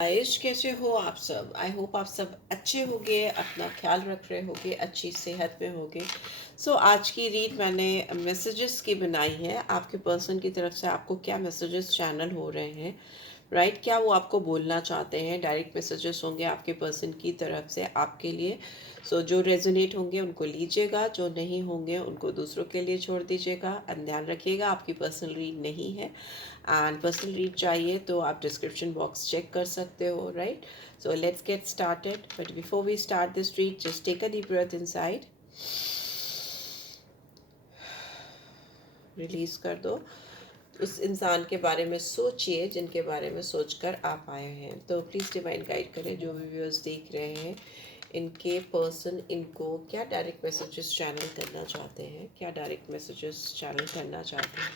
Guys, कैसे हो आप सब? आई होप आप सब अच्छे होंगे, अपना ख्याल रख रहे होंगे, अच्छी सेहत में होंगे। आज की रीड मैंने मैसेजेस की बनाई है। आपके पर्सन की तरफ से आपको क्या मैसेजेस चैनल हो रहे हैं, राइट? क्या वो आपको बोलना चाहते हैं? डायरेक्ट मैसेजेस होंगे आपके पर्सन की तरफ से आपके लिए। जो रेजोनेट होंगे उनको लीजिएगा, जो नहीं होंगे उनको दूसरों के लिए छोड़ दीजिएगा। एंड ध्यान रखिएगा, आपकी पर्सनल रीड नहीं है। एंड पर्सनल रीड चाहिए तो आप डिस्क्रिप्शन बॉक्स चेक कर सकते हो, right? So let's get started. But before we start this read, just take a deep breath inside. Release कर दो। उस इंसान के बारे में सोचिए जिनके बारे में सोचकर आप आए हैं। तो प्लीज़ डिवाइन गाइड करें जो भी व्यूअर्स देख रहे हैं, इनके पर्सन इनको क्या डायरेक्ट मैसेजेस चैनल करना चाहते हैं, क्या डायरेक्ट मैसेजेस चैनल करना चाहते हैं।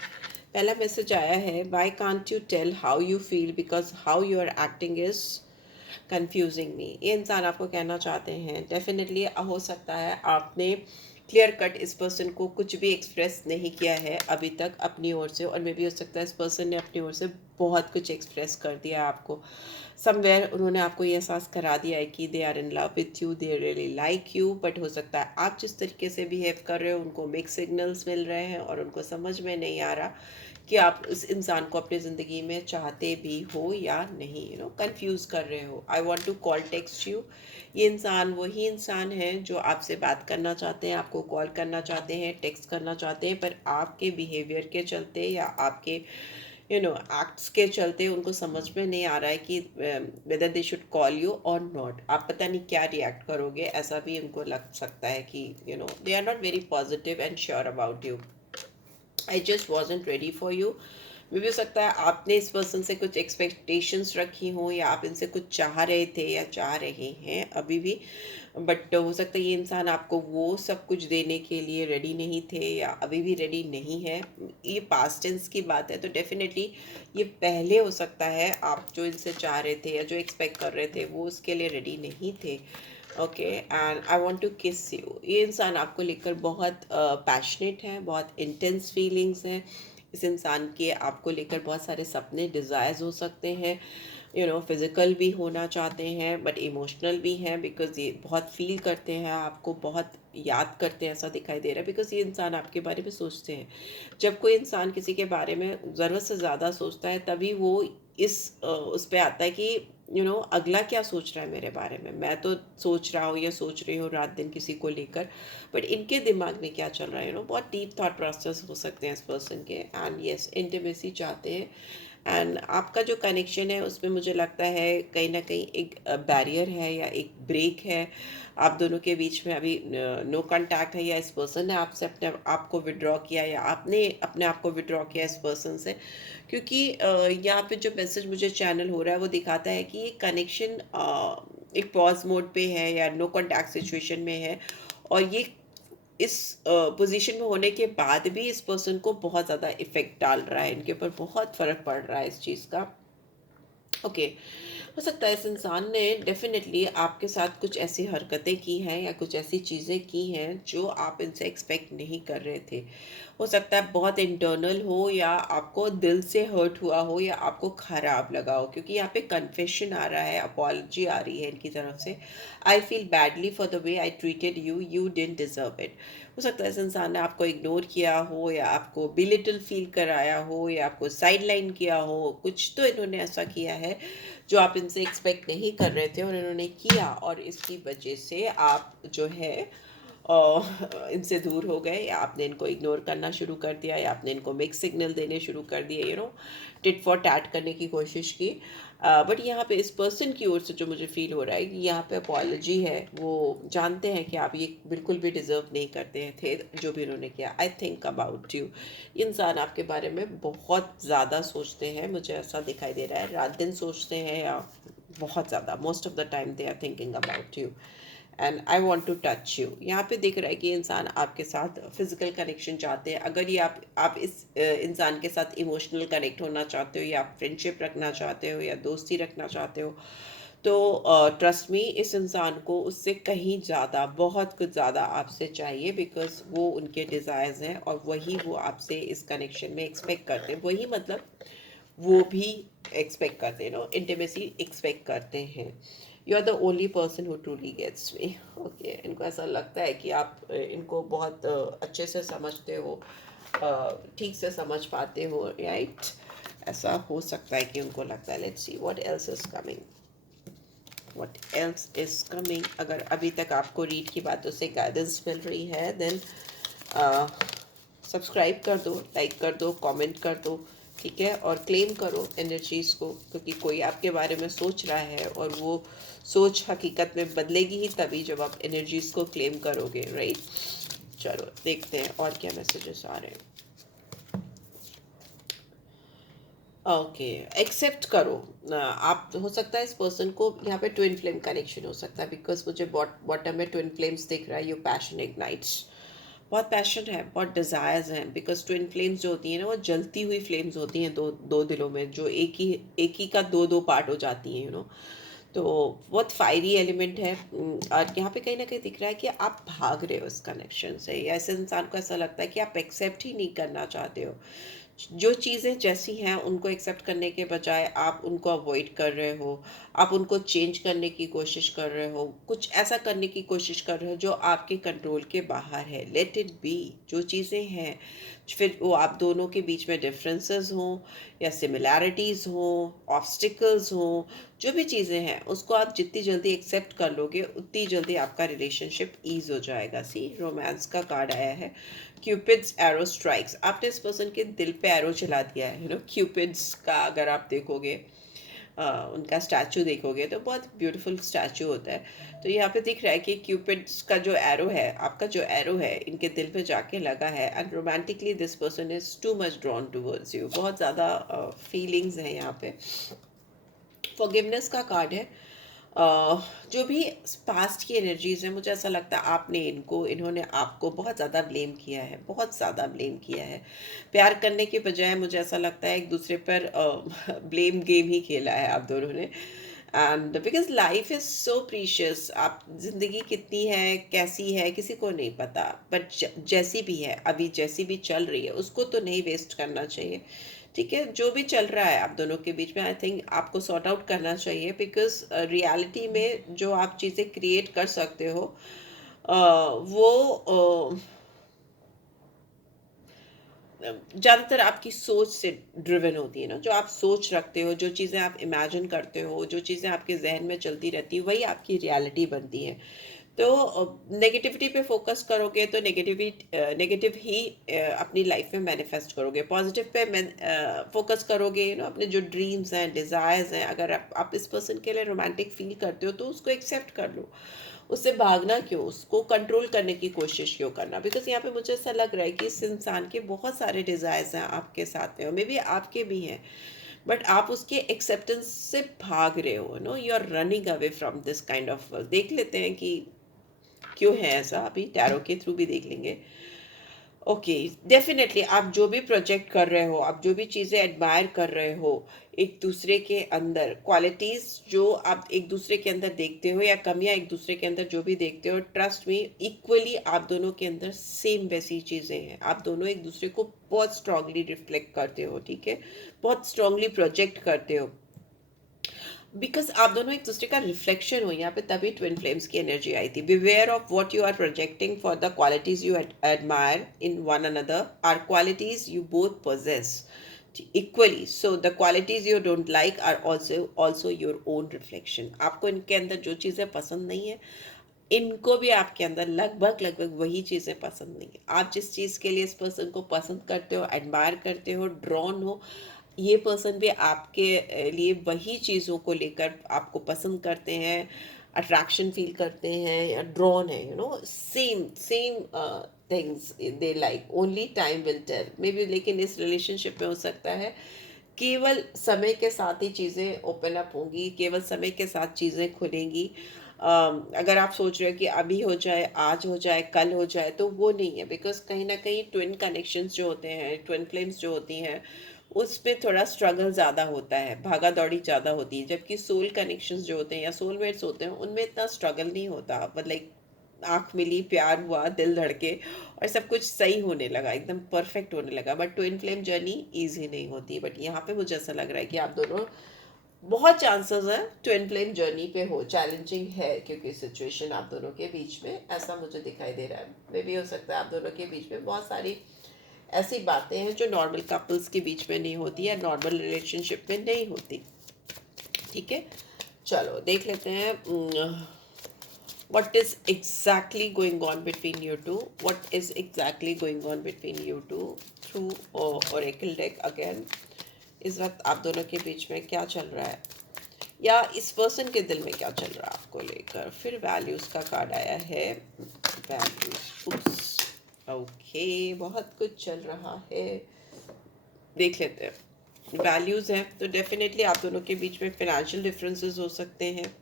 पहला मैसेज आया है, why can't you tell how you feel because how you are acting is confusing me. ये इंसान आपको कहना चाहते हैं, डेफिनेटली हो सकता है आपने क्लियर कट इस पर्सन को कुछ भी एक्सप्रेस नहीं किया है अभी तक अपनी ओर से, और मे भी हो सकता है इस पर्सन ने अपनी ओर से बहुत कुछ एक्सप्रेस कर दिया है आपको। समवेयर उन्होंने आपको ये एहसास करा दिया है कि they are in love with you, they really like you. But हो सकता है आप जिस तरीके से बिहेव कर रहे हो उनको मिक्स सिग्नल्स मिल रहे हैं और उनको समझ में नहीं आ रहा कि आप उस इंसान को अपनी ज़िंदगी में चाहते भी हो या नहीं। कंफ्यूज कर रहे हो। I want to call text you. ये इंसान वही इंसान है जो आपसे बात करना चाहते हैं, आपको कॉल करना चाहते हैं, टेक्स्ट करना चाहते हैं, पर आपके बिहेवियर के चलते या आपके एक्ट्स के चलते उनको समझ में नहीं आ रहा है कि whether they should call you और नॉट। आप पता नहीं क्या रिएक्ट करोगे, ऐसा भी उनको लग सकता है कि they are not very positive and sure about you. I just wasn't ready for you. भी हो सकता है आपने इस पर्सन से कुछ एक्सपेक्टेशंस रखी हो, या आप इनसे कुछ चाह रहे थे या चाह रहे हैं अभी भी, बट हो सकता है ये इंसान आपको वो सब कुछ देने के लिए रेडी नहीं थे या अभी भी रेडी नहीं है। ये पास्ट टेंस की बात है, तो डेफिनेटली ये पहले हो सकता है आप जो इनसे चाह रहे थे या जो एक्सपेक्ट कर रहे थे वो उसके लिए रेडी नहीं थे। Okay, and I want to kiss you. ये इंसान आपको लेकर बहुत पैशनेट है, बहुत इंटेंस फीलिंग्स हैं इस इंसान के। आपको लेकर बहुत सारे सपने, डिज़ायर्स हो सकते हैं। फिज़िकल भी होना चाहते हैं बट इमोशनल भी हैं, बिकॉज ये बहुत फील करते हैं, आपको बहुत याद करते हैं, ऐसा दिखाई दे रहा है। बिकॉज ये इंसान आपके बारे में सोचते हैं। जब कोई इंसान किसी के बारे में ज़रूरत से ज़्यादा सोचता है तभी वो उस पे आता है कि अगला क्या सोच रहा है मेरे बारे में। मैं तो सोच रहा हूँ या सोच रही हूँ रात दिन किसी को लेकर, बट इनके दिमाग में क्या चल रहा है। बहुत डीप थॉट प्रोसेस हो सकते हैं इस पर्सन के। एंड यस, इंटीमेसी चाहते हैं। एंड आपका जो कनेक्शन है उसमें मुझे लगता है कहीं ना कहीं एक बैरियर है या एक ब्रेक है आप दोनों के बीच में। अभी नो कांटेक्ट है, या इस पर्सन ने आपसे अपने आप को विड्रॉ किया या आपने अपने आप को विड्रॉ किया इस पर्सन से। क्योंकि यहाँ पे जो मैसेज मुझे चैनल हो रहा है वो दिखाता है कि ये कनेक्शन एक पॉज मोड पे है या नो कांटेक्ट सिचुएशन में है। और ये इस पोजीशन में होने के बाद भी इस पर्सन को बहुत ज़्यादा इफ़ेक्ट डाल रहा है, इनके ऊपर बहुत फ़र्क पड़ रहा है इस चीज़ का। ओके, हो सकता है इस इंसान ने डेफिनेटली आपके साथ कुछ ऐसी हरकतें की हैं या कुछ ऐसी चीज़ें की हैं जो आप इनसे एक्सपेक्ट नहीं कर रहे थे। हो सकता है बहुत इंटरनल हो या आपको दिल से हर्ट हुआ हो या आपको ख़राब लगा हो, क्योंकि यहाँ पे कन्फेशन आ रहा है, अपॉलजी आ रही है इनकी तरफ से। I feel badly for the way I treated you, you didn't deserve it. हो सकता है इस इंसान ने आपको इग्नोर किया हो या आपको बिलिटल फील कराया हो या आपको साइड लाइन किया हो। कुछ तो इन्होंने ऐसा किया है जो आप इनसे एक्सपेक्ट नहीं कर रहे थे और इन्होंने किया, और इसकी वजह से आप जो है इनसे दूर हो गए, या आपने इनको इग्नोर करना शुरू कर दिया, या आपने इनको मिक्स सिग्नल देने शुरू कर दिए, टिट फॉर टैट करने की कोशिश की। बट यहाँ पे इस पर्सन की ओर से जो मुझे फील हो रहा है कि यहाँ पे अपॉलजी है। वो जानते हैं कि आप ये बिल्कुल भी डिज़र्व नहीं करते हैं थे जो भी उन्होंने किया। I think about you. इंसान आपके बारे में बहुत ज़्यादा सोचते हैं, मुझे ऐसा दिखाई दे रहा है। रात दिन सोचते हैं या बहुत ज़्यादा, most of the time they are thinking about you and I want to touch you. यहाँ पे दिख रहा है कि इंसान आपके साथ फिजिकल कनेक्शन चाहते हैं। अगर ये आप इस इंसान के साथ इमोशनल कनेक्ट होना चाहते हो, या आप फ्रेंडशिप रखना चाहते हो, या दोस्ती रखना चाहते हो, तो ट्रस्ट मी, इस इंसान को उससे कहीं ज़्यादा, बहुत कुछ ज़्यादा आपसे चाहिए। बिकॉज वो उनके डिज़ायर्स हैं और वही वो आपसे इस कनेक्शन में एक्सपेक्ट करते हैं। वही मतलब वो भी एक्सपेक्ट करते हैं, नो इंटीमेसी एक्सपेक्ट करते हैं। You are the only person who truly gets me. Okay, इनको ऐसा लगता है कि आप इनको बहुत अच्छे से समझते हो, ठीक से समझ पाते हो, राइट? ऐसा हो सकता है कि उनको लगता है। Let's see what else is coming, what else is coming. अगर अभी तक आपको रीड की बातों से गाइडेंस मिल रही है, देन सब्सक्राइब कर दो, लाइक कर दो, कमेंट कर दो, ठीक है? और क्लेम करो एनर्जीज को, क्योंकि कोई आपके बारे में सोच रहा है और वो सोच हकीकत में बदलेगी ही तभी जब आप एनर्जीज को क्लेम करोगे, राइट? चलो देखते हैं और क्या मैसेजेस आ रहे हैं। ओके, एक्सेप्ट करो। आप, हो सकता है इस पर्सन को यहाँ पे ट्विन फ्लेम कनेक्शन हो सकता है, बिकॉज मुझे बॉटम में ट्विन फ्लेम्स दिख रहा है। यू पैशन इग्नाइट्स, बहुत पैशन है, बहुत डिज़ायर्स हैं, बिकॉज ट्विन फ्लेम्स जो होती हैं ना, वो जलती हुई फ्लेम्स होती हैं दो दो दिलों में, जो एक ही का दो दो पार्ट हो जाती हैं, तो बहुत फायरी एलिमेंट है। और यहाँ पे कहीं ना कहीं दिख रहा है कि आप भाग रहे हो इस कनेक्शन से, या ऐसे इंसान को ऐसा लगता है कि आप एक्सेप्ट ही नहीं करना चाहते हो। जो चीज़ें जैसी हैं उनको एक्सेप्ट करने के बजाय आप उनको अवॉइड कर रहे हो, आप उनको चेंज करने की कोशिश कर रहे हो, कुछ ऐसा करने की कोशिश कर रहे हो जो आपके कंट्रोल के बाहर है। Let it be. जो चीज़ें हैं, फिर वो आप दोनों के बीच में डिफरेंसेस हों या सिमिलैरिटीज़ हों, ऑब्स्टिकल्स हों, जो भी चीज़ें हैं उसको आप जितनी जल्दी एक्सेप्ट कर लोगे उतनी जल्दी आपका रिलेशनशिप ईज हो जाएगा। सी, रोमांस का कार्ड आया है, क्यूपिड्स एरो स्ट्राइक्स। आपने इस पर्सन के दिल पे एरो चला दिया है, क्यूपिड्स का अगर आप देखोगे, उनका स्टैचू देखोगे तो बहुत ब्यूटीफुल स्टैचू होता है। तो यहाँ पे दिख रहा है कि क्यूपिड्स का जो एरो है, आपका जो एरो है, इनके दिल पे जाके लगा है, and romantically this person is too much drawn towards you. बहुत ज़्यादा फीलिंग्स हैं यहाँ पे। फॉरगिवनेस का कार्ड है। जो भी पास्ट की एनर्जीज हैं, मुझे ऐसा लगता है इन्होंने आपको बहुत ज़्यादा ब्लेम किया है, बहुत ज़्यादा ब्लेम किया है। प्यार करने के बजाय मुझे ऐसा लगता है एक दूसरे पर ब्लेम गेम ही खेला है आप दोनों ने। And because life is so precious, आप ज़िंदगी कितनी है, कैसी है, किसी को नहीं पता, बट जैसी भी है, अभी जैसी भी चल रही है, उसको तो नहीं वेस्ट करना चाहिए। ठीक है, जो भी चल रहा है आप दोनों के बीच में, आई थिंक आपको सॉर्ट आउट करना चाहिए, बिकॉज रियलिटी में जो आप चीज़ें क्रिएट कर सकते हो, वो ज़्यादातर आपकी सोच से ड्रिवन होती है ना। जो आप सोच रखते हो, जो चीज़ें आप इमेजिन करते हो, जो चीज़ें आपके जहन में चलती रहती है, वही आपकी रियलिटी बनती है। तो नेगेटिविटी पे फोकस करोगे तो नेगेटिव ही अपनी लाइफ में मैनिफेस्ट करोगे। पॉजिटिव पे फोकस करोगे, अपने जो ड्रीम्स हैं, डिज़ायर्स हैं, अगर आप इस पर्सन के लिए रोमांटिक फील करते हो तो उसको एक्सेप्ट कर लो। उससे भागना क्यों, उसको कंट्रोल करने की कोशिश क्यों करना? बिकॉज यहाँ पे मुझे ऐसा लग रहा है कि इस इंसान के बहुत सारे डिज़ायर्स हैं आपके साथ में, और मे बी आपके भी हैं, बट आप उसके एक्सेप्टेंस से भाग रहे हो, you are running away from this kind of. देख लेते हैं कि क्यों है ऐसा, अभी टैरो के थ्रू भी देख लेंगे। ओके, डेफिनेटली आप जो भी प्रोजेक्ट कर रहे हो, आप जो भी चीज़ें एडमायर कर रहे हो, एक दूसरे के अंदर क्वालिटीज़ जो आप एक दूसरे के अंदर देखते हो, या कमियां एक दूसरे के अंदर जो भी देखते हो, ट्रस्ट मी, इक्वली आप दोनों के अंदर सेम वैसी चीज़ें हैं। आप दोनों एक दूसरे को बहुत स्ट्रांगली रिफ्लेक्ट करते हो, ठीक है, बहुत स्ट्रांगली प्रोजेक्ट करते हो, बिकॉज आप दोनों एक दूसरे का रिफ्लेक्शन हो। यहाँ पे तभी ट्विन फ्लेम्स की एनर्जी आई थी। Beware of what you are projecting, for the qualities you admire in one another are qualities you both possess equally. So the qualities you don't like are also your own reflection. आपको इनके अंदर जो चीज़ें पसंद नहीं है, इनको भी आपके अंदर लगभग लगभग वही चीज़ें पसंद नहीं है। आप जिस चीज़ के लिए इस पर्सन को पसंद करते हो, एडमायर करते हो, ड्रॉन हो, ये पर्सन भी आपके लिए वही चीज़ों को लेकर आपको पसंद करते हैं, अट्रैक्शन फील करते हैं, या ड्रॉन है, same same things they like. Only time will tell maybe. लेकिन इस रिलेशनशिप में हो सकता है केवल समय के साथ ही चीज़ें ओपन अप होंगी, केवल समय के साथ चीज़ें खुलेंगी। अगर आप सोच रहे हो कि अभी हो जाए, आज हो जाए, कल हो जाए, तो वो नहीं है। बिकॉज कहीं ना कहीं ट्विन कनेक्शंस जो होते हैं, ट्विन फ्लेम्स जो होती हैं, उसमें थोड़ा स्ट्रगल ज़्यादा होता है, भागा दौड़ी ज़्यादा होती है। जबकि सोल कनेक्शंस जो होते हैं या सोलमेट्स होते हैं, उनमें इतना स्ट्रगल नहीं होता, बट लाइक आँख मिली, प्यार हुआ, दिल धड़के और सब कुछ सही होने लगा, एकदम परफेक्ट होने लगा। But twin flame journey easy नहीं होती, बट यहाँ पे मुझे ऐसा लग रहा है कि आप दोनों बहुत चांसेस है ट्विन फ्लेम जर्नी पे हो। चैलेंजिंग है क्योंकि सिचुएशन आप दोनों के बीच में ऐसा मुझे दिखाई दे रहा है। मे भी हो सकता है आप दोनों के बीच में बहुत सारी ऐसी बातें हैं जो नॉर्मल कपल्स के बीच में नहीं होती या नॉर्मल रिलेशनशिप में नहीं होती। ठीक है, चलो देख लेते हैं what is exactly going on between you two, what is exactly going on between you two through oracle deck again। इस वक्त आप दोनों के बीच में क्या चल रहा है या इस पर्सन के दिल में क्या चल रहा है आपको लेकर। फिर वैल्यूज का कार्ड आया है, वैल्यूज, उप्स, ओके, बहुत कुछ चल रहा है। देख लेते हैं वैल्यूज हैं तो डेफिनेटली आप दोनों के बीच में फिनेंशियल डिफरेंसेस हो सकते हैं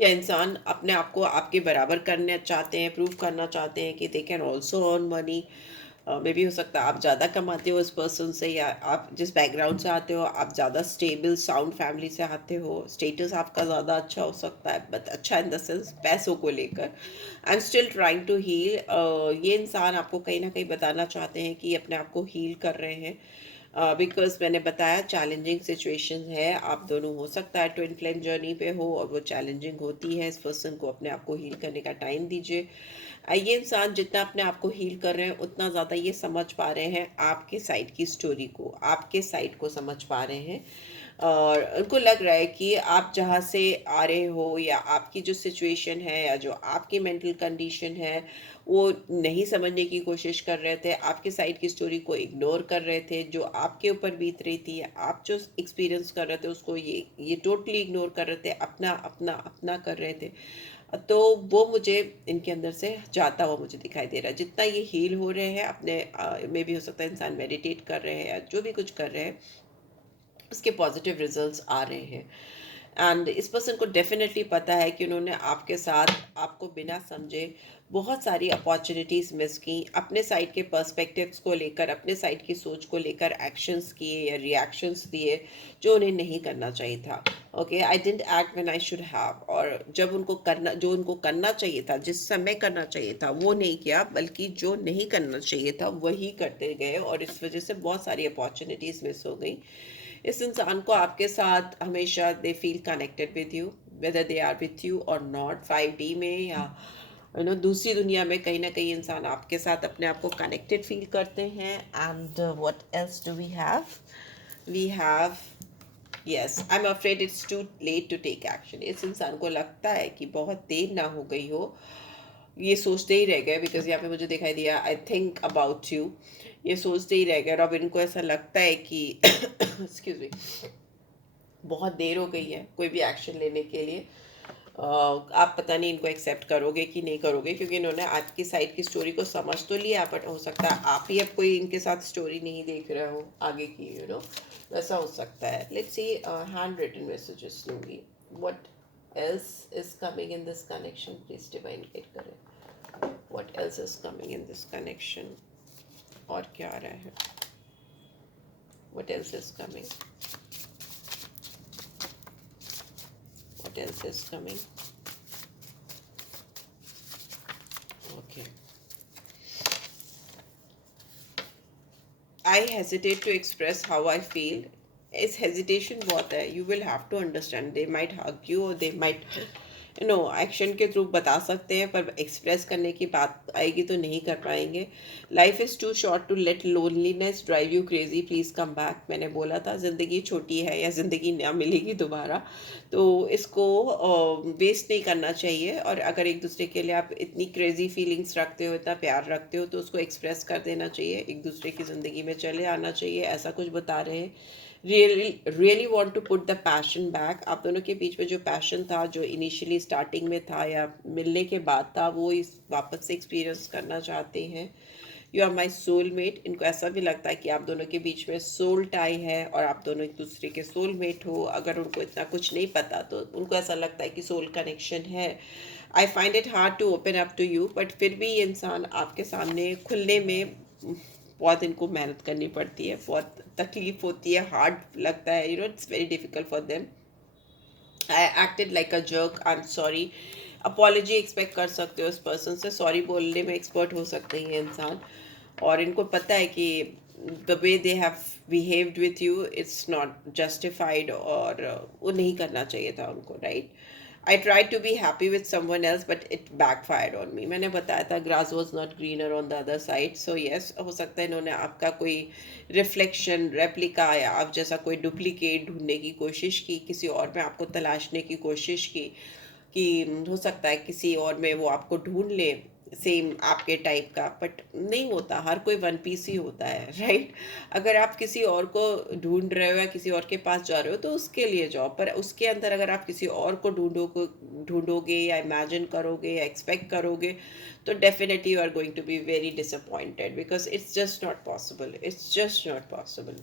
या इंसान अपने आप को आपके बराबर करना चाहते हैं, प्रूव करना चाहते हैं कि they can also earn money. May be हो सकता है आप ज़्यादा कमाते हो इस पर्सन से, या आप जिस बैकग्राउंड से आते हो आप ज़्यादा स्टेबल साउंड फैमिली से आते हो, स्टेटस आपका ज़्यादा अच्छा हो सकता है, बट अच्छा इन द सेंस पैसों को लेकर। I am still trying to heal. ये इंसान आपको कहीं ना कहीं बताना चाहते हैं कि अपने आप को हील कर रहे हैं, बिकॉज मैंने बताया चैलेंजिंग सिचुएशन है। आप दोनों हो सकता है ट्विन फ्लेम जर्नी पे हो और वो चैलेंजिंग होती है। इस पर्सन को अपने आप को हील करने का टाइम दीजिए। ये इंसान जितना अपने आप को हील कर रहे हैं उतना ज़्यादा ये समझ पा रहे हैं आपके साइड की स्टोरी को, आपके साइड को समझ पा रहे हैं और उनको लग रहा है कि आप जहाँ से आ रहे हो या आपकी जो सिचुएशन है या जो आपकी मेंटल कंडीशन है वो नहीं समझने की कोशिश कर रहे थे, आपके साइड की स्टोरी को इग्नोर कर रहे थे, जो आपके ऊपर बीत रही थी, आप जो एक्सपीरियंस कर रहे थे उसको ये टोटली इग्नोर कर रहे थे, अपना अपना अपना कर रहे थे। तो वो मुझे इनके अंदर से जाता हुआ मुझे दिखाई दे रहा है। जितना ये हील हो रहे हैं अपने में भी हो सकता है इंसान मेडिटेट कर रहे हैं या जो भी कुछ कर रहे हैं उसके पॉजिटिव रिजल्ट्स आ रहे हैं। एंड इस पर्सन को डेफिनेटली पता है कि उन्होंने आपके साथ आपको बिना समझे बहुत सारी अपॉर्चुनिटीज़ मिस की, अपने साइड के पर्सपेक्टिव्स को लेकर, अपने साइड की सोच को लेकर एक्शंस किए या रिएक्शंस दिए जो उन्हें नहीं करना चाहिए था। Okay, I didn't act when I should have, और जब उनको करना, जो उनको करना चाहिए था, जिस समय करना चाहिए था वो नहीं किया, बल्कि जो नहीं करना चाहिए था वही करते गए और इस वजह से बहुत सारी अपॉर्चुनिटीज़ मिस हो गई। इस इंसान को आपके साथ हमेशा they feel connected with you, whether they are with you और नॉट, 5D में या दूसरी दुनिया में, कहीं ना कहीं इंसान आपके साथ अपने आप को कनेक्टेड फील करते हैं। And what else do we have yes, I am afraid it's too late to take action. इस इंसान को लगता है कि बहुत देर ना हो गई हो, ये सोचते ही रह गए, बिकॉज यहाँ पे मुझे दिखाई दिया आई थिंक अबाउट यू, ये सोचते ही रह गए और अब इनको ऐसा लगता है कि एक्सक्यूज मी, बहुत देर हो गई है कोई भी एक्शन लेने के लिए। आप पता नहीं इनको एक्सेप्ट करोगे कि नहीं करोगे, क्योंकि इन्होंने आपकी साइड की स्टोरी को समझ तो लिया, बट हो सकता है आप ही अब कोई इनके साथ स्टोरी नहीं देख रहे हो आगे की, वैसा हो सकता है। Let's see hand written messages लूँगी। What else is coming in this connection, please divine guide करें। What else is coming in this connection, और क्या आ रहा है। What else is coming, what else is coming? Okay, I hesitate to express how I feel. Is hesitation बहुत है, you will have to understand, they might hug you or they might action के through बता सकते हैं, पर express करने की बात आएगी तो नहीं कर पाएंगे। Life is too short to let loneliness drive you crazy, please come back. मैंने बोला था ज़िंदगी छोटी है या ज़िंदगी ना मिलेगी दोबारा, तो इसको वेस्ट नहीं करना चाहिए। और अगर एक दूसरे के लिए आप इतनी क्रेजी फीलिंग्स रखते हो, इतना प्यार रखते हो, तो उसको एक्सप्रेस कर देना चाहिए, एक दूसरे की ज़िंदगी में चले आना चाहिए, ऐसा कुछ बता रहे हैं। Really want to put the passion back. आप दोनों के बीच में जो पैशन था, जो इनिशियली स्टार्टिंग में था या मिलने के बाद था, वो इस वापस से एक्सपीरियंस करना चाहते हैं। You are my soulmate. इनको ऐसा भी लगता है कि आप दोनों के बीच में सोल टाई है और आप दोनों एक दूसरे के सोलमेट हो। अगर उनको इतना कुछ नहीं पता तो उनको ऐसा लगता है कि सोल कनेक्शन है। I find it hard to open up to you, but फिर भी ये इंसान आपके सामने खुलने में बहुत इनको मेहनत करनी पड़ती है, बहुत तकलीफ होती है, हार्ड लगता है, it's very difficult for them. I acted like a jerk, I am sorry. Apology expect कर सकते हो उस पर्सन से, सॉरी बोलने में एक्सपर्ट हो सकते हैं ये इंसान, और इनको पता है कि the way they have behaved with you it's not justified, और वो नहीं करना चाहिए था उनको, right. I try to be happy with someone else but it backfired on me. मैंने बताया था grass was not greener on the other side, so yes हो सकता है इन्होंने आपका कोई रिफ्लेक्शन, रेप्लिका या आप जैसा कोई डुप्लीकेट ढूंढने की कोशिश की, किसी और में आपको तलाशने की कोशिश की, कि हो सकता है किसी और में वो आपको ढूंढ ले सेम आपके टाइप का, बट नहीं होता, हर कोई वन पीस ही होता है, राइट। अगर आप किसी और को ढूंढ रहे हो या किसी और के पास जा रहे हो तो उसके लिए जाओ, पर उसके अंदर अगर आप किसी और को ढूंढोगे या इमेजिन करोगे या एक्सपेक्ट करोगे तो definitely you are going to be very disappointed, because it's just not possible, it's just not possible,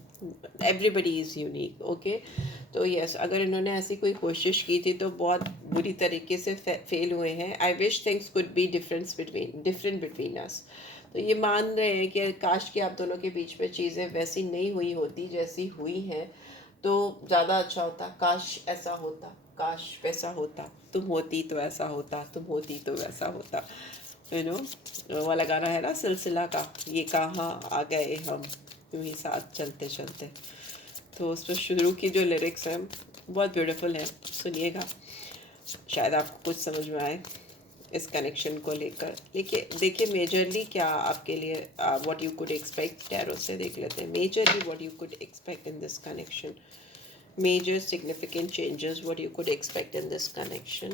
everybody is unique, okay. तो यस, अगर इन्होंने ऐसी कोई कोशिश की थी तो बहुत बुरी तरीके से फेल हुए हैं। I wish things could be different between us. तो ये मान रहे हैं कि काश कि आप दोनों के बीच में चीज़ें वैसी नहीं हुई होती जैसी हुई हैं तो ज़्यादा अच्छा होता। काश ऐसा होता, काश वैसा होता, तुम होती तो ऐसा होता, तुम होती तो वैसा होता, यू नो वाला गाना है ना सिलसिला का, ये कहाँ आ गए हम यूं ही साथ चलते चलते। तो उस पर शुरू की जो लिरिक्स हैं बहुत ब्यूटीफुल हैं, सुनिएगा, शायद आपको कुछ समझ में आए इस कनेक्शन को लेकर। देखिए देखिए मेजरली क्या आपके लिए what you could expect, tarot से देख लेते हैं majorly what you could expect in this connection, major significant changes what you could expect in this connection,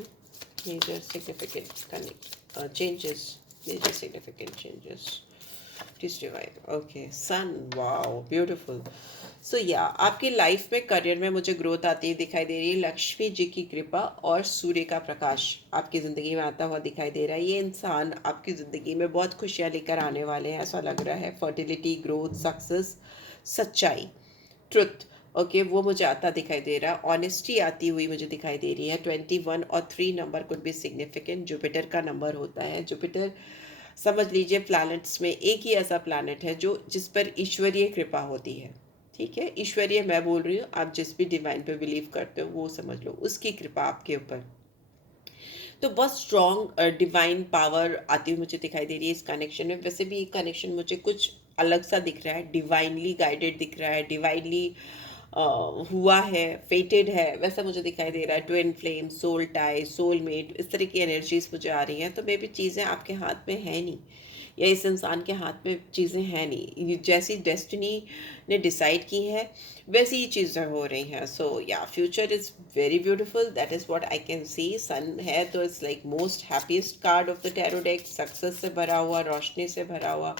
major significant changes, major significant changes. Please divide. Okay, sun. Wow, beautiful. So या आपकी life में, career में मुझे growth आती दिखाई दे रही है, लक्ष्मी जी की कृपा और सूर्य का प्रकाश आपकी ज़िंदगी में आता हुआ दिखाई दे रहा है। ये इंसान आपकी ज़िंदगी में बहुत खुशियाँ लेकर आने वाले हैं, ऐसा लग रहा है। फर्टिलिटी, ग्रोथ, सक्सेस, सच्चाई, ट्रुथ, ओके वो मुझे आता दिखाई दे रहा है। ऑनेस्टी आती हुई मुझे दिखाई दे रही है। 21 और 3 number could be significant, Jupiter का नंबर होता है। जुपिटर समझ लीजिए प्लैनेट्स में एक ही ऐसा प्लैनेट है जो जिस पर ईश्वरीय कृपा होती है, ठीक है। ईश्वरीय मैं बोल रही हूँ, आप जिस भी डिवाइन पे बिलीव करते हो वो समझ लो, उसकी कृपा आपके ऊपर। तो बहुत स्ट्रॉन्ग डिवाइन पावर आती हुई मुझे दिखाई दे रही है इस कनेक्शन में। वैसे भी ये कनेक्शन मुझे कुछ अलग सा दिख रहा है, डिवाइनली गाइडेड दिख रहा है, डिवाइनली हुआ है, फेटेड है, वैसा मुझे दिखाई दे रहा है। Twin flame, soul tie, soulmate, इस तरह की एनर्जीज मुझे आ रही हैं। तो मे भी चीज़ें आपके हाथ में है नहीं, या इस इंसान के हाथ में चीज़ें हैं नहीं, जैसी डेस्टिनी ने डिसाइड की है वैसी ही चीज़ें हो रही हैं। So yeah future is very beautiful, that is what I can see. Sun है तो it's like most happiest card of the tarot deck, success से भरा हुआ, रोशनी से भरा हुआ।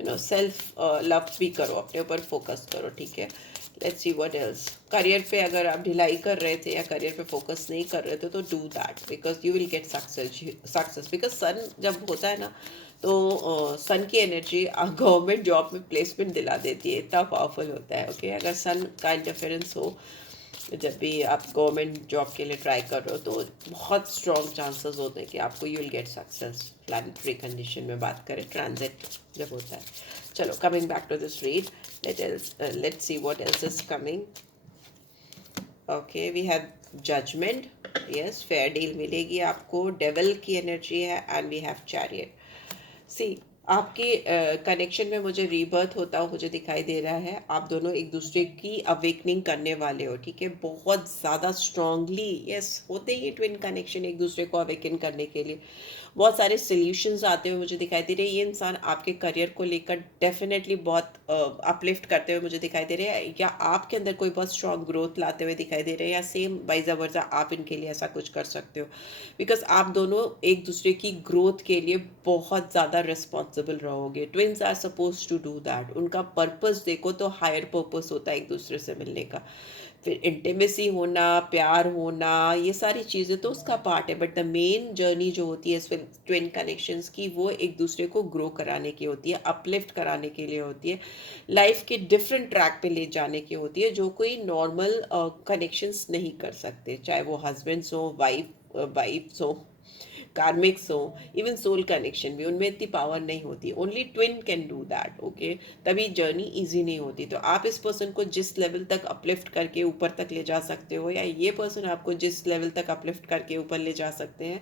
सेल्फ लव भी करो, अपने ऊपर फोकस करो, ठीक है। Let's see what else. Career पे अगर आप ढिलाई कर रहे थे या करियर पे फोकस नहीं कर रहे थे तो do that, because you will get success because sun जब होता है ना तो सन की एनर्जी गवर्नमेंट जॉब में प्लेसमेंट दिला देती है, इतना पावरफुल होता है, ओके। अगर सन का इंटरफेरेंस हो जब भी आप गवर्नमेंट जॉब के लिए ट्राई कर रहे हो तो बहुत स्ट्रॉन्ग चांसेस होते हैं कि आपको you will get success. Planetary condition में बात करें, ट्रांजिट जब होता है। चलो coming back to this read, let's see what else is coming. Okay we have judgement, yes fair deal मिलेगी आपको। डेविल की एनर्जी है and we have chariot. See आपके कनेक्शन में मुझे रीबर्थ होता हुआ मुझे दिखाई दे रहा है। आप दोनों एक दूसरे की अवेकनिंग करने वाले हो, ठीक है। बहुत ज़्यादा स्ट्रांगली, यस होते ही ट्विन कनेक्शन एक दूसरे को अवेकन करने के लिए बहुत सारे सॉल्यूशंस आते हुए मुझे दिखाई दे रहे हैं। ये इंसान आपके करियर को लेकर डेफिनेटली बहुत अपलिफ्ट करते हुए मुझे दिखाई दे रहे हैं, या आपके अंदर कोई बहुत स्ट्रांग ग्रोथ लाते हुए दिखाई दे रहे हैं, या सेम वाइजा वर्जा आप इनके लिए ऐसा कुछ कर सकते हो, बिकॉज आप दोनों एक दूसरे की ग्रोथ के लिए बहुत ज़्यादा रिस्पॉन्सिबल रहोगे। Twins are suppose to do that. उनका पर्पस देखो तो हायर पर्पस होता है एक दूसरे से मिलने का, फिर इंटीमेसी होना, प्यार होना, ये सारी चीज़ें तो उसका पार्ट है, बट द मेन जर्नी जो होती है ट्विन कनेक्शंस की वो एक दूसरे को ग्रो कराने की होती है, अपलिफ्ट कराने के लिए होती है, लाइफ के डिफरेंट ट्रैक पे ले जाने की होती है, जो कोई नॉर्मल कनेक्शंस नहीं कर सकते, चाहे वो हस्बैंड्स हो, वाइफ्स हो, कार्मिक्स हो, इवन सोल कनेक्शन भी, उनमें इतनी पावर नहीं होती, only twin can do that, okay. तभी जर्नी इजी नहीं होती। तो आप इस पर्सन को जिस लेवल तक अपलिफ्ट करके ऊपर तक ले जा सकते हो, या ये पर्सन आपको जिस लेवल तक अपलिफ्ट करके ऊपर ले जा सकते हैं,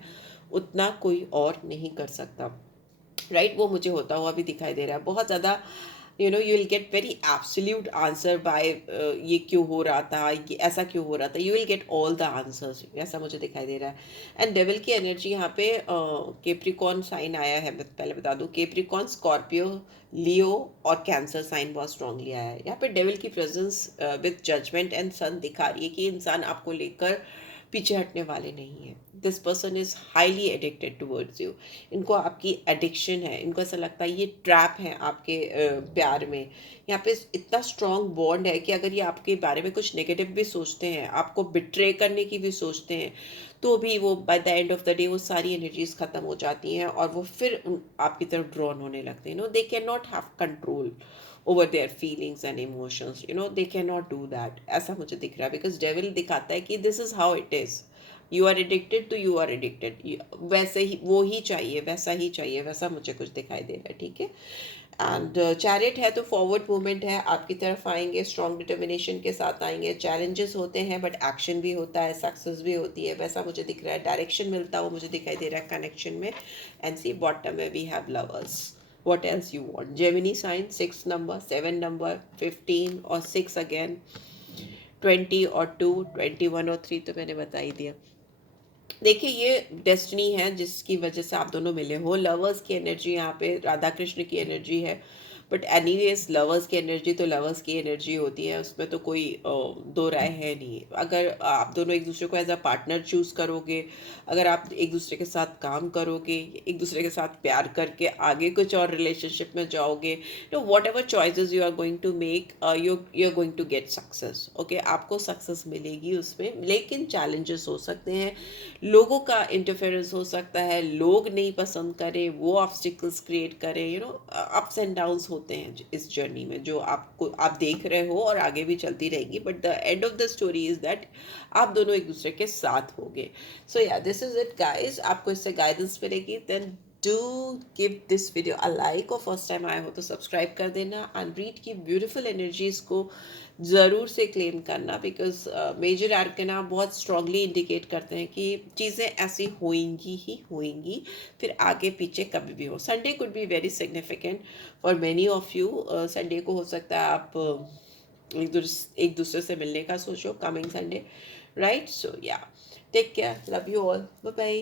उतना कोई और नहीं कर सकता, राइट। वो मुझे होता हुआ भी दिखाई दे रहा है बहुत ज़्यादा। You will get very absolute answer by ये क्यों हो रहा था, ये ऐसा क्यों हो रहा था, you will get all the answers, ऐसा मुझे दिखाई दे रहा है। एंड डेविल की एनर्जी यहाँ पे केप्रिकॉन साइन आया है, मैं पहले बता दूँ, केप्रिकॉन, स्कॉर्पियो, लियो और कैंसर साइन बहुत स्ट्रांगली आया है। यहाँ पे डेविल की प्रेजेंस विद जजमेंट एंड सन दिखा रही है कि इंसान आपको लेकर पीछे हटने वाले नहीं है। This person is highly addicted towards you. इनको आपकी एडिक्शन है, इनको ऐसा लगता है ये ट्रैप है आपके प्यार में। यहाँ पे इतना स्ट्रॉन्ग बॉन्ड है कि अगर ये आपके बारे में कुछ नेगेटिव भी सोचते हैं, आपको बिट्रे करने की भी सोचते हैं, तो भी वो by the end of the day वो सारी एनर्जीज खत्म हो जाती हैं और वो फिर आपकी तरफ ड्रॉन होने लगते हैं। They can not have control over their feelings and emotions, they can not do that, ऐसा मुझे दिख रहा है। बिकॉज डेविल दिखाता है कि this is how it is, you are addicted तो यू आर एडिक्टेड, वैसे ही वो ही चाहिए, वैसा ही चाहिए, वैसा मुझे कुछ दिखाई दे रहा है, ठीक है। एंड चैरिट है तो फॉरवर्ड मूवमेंट है, आपकी तरफ आएंगे, स्ट्रॉन्ग डिटर्मिनेशन के साथ आएंगे। चैलेंजेस होते हैं बट एक्शन भी होता है, सक्सेस भी होती है, वैसा मुझे दिख रहा है। डायरेक्शन मिलता हुआ मुझे दिखाई दे रहा है कनेक्शन में। एंड सी बॉटम में we have lovers, what else you want। Gemini sign 6 number, 7 number, 15 और 6 again, 20 और 2, 21 और 3 तो मैंने बता ही दिया। देखिए ये डेस्टिनी है जिसकी वजह से आप दोनों मिले हो। लवर्स की एनर्जी यहाँ पे राधा कृष्ण की एनर्जी है, बट एनीवेज लवर्स की एनर्जी तो लवर्स की एनर्जी होती है, उसमें तो कोई दो राय है नहीं। अगर आप दोनों एक दूसरे को एज अ पार्टनर चूज़ करोगे, अगर आप एक दूसरे के साथ काम करोगे, एक दूसरे के साथ प्यार करके आगे कुछ और रिलेशनशिप में जाओगे, whatever choices you are going to make, you are going to get success, okay. आपको सक्सेस मिलेगी उसमें, लेकिन चैलेंजेस हो सकते हैं, लोगों का इंटरफेरेंस हो सकता है, लोग नहीं पसंद करें, वो ऑब्स्टिकल्स क्रिएट करें, अप्स एंड डाउन्स होते हैं इस जर्नी में, जो आपको आप देख रहे हो और आगे भी चलती रहेगी। But the end of the story is that आप दोनों एक दूसरे के साथ होंगे। सो या दिस इज इट गाइस, आपको इससे गाइडेंस मिलेगी, then do give this video a like, और फर्स्ट टाइम आए हो तो सब्सक्राइब कर देना। एंड रीड की ब्यूटीफुल एनर्जीज को ज़रूर से क्लेम करना, बिकॉज मेजर आर्कना बहुत स्ट्रांगली इंडिकेट करते हैं कि चीज़ें ऐसी होंगी ही होंगी, फिर आगे पीछे कभी भी हो। Sunday could be very significant for many of you. Sunday को हो सकता है आप एक दूसरे से मिलने का सोचो, coming Sunday, right. So yeah take care, love you all, bye bye.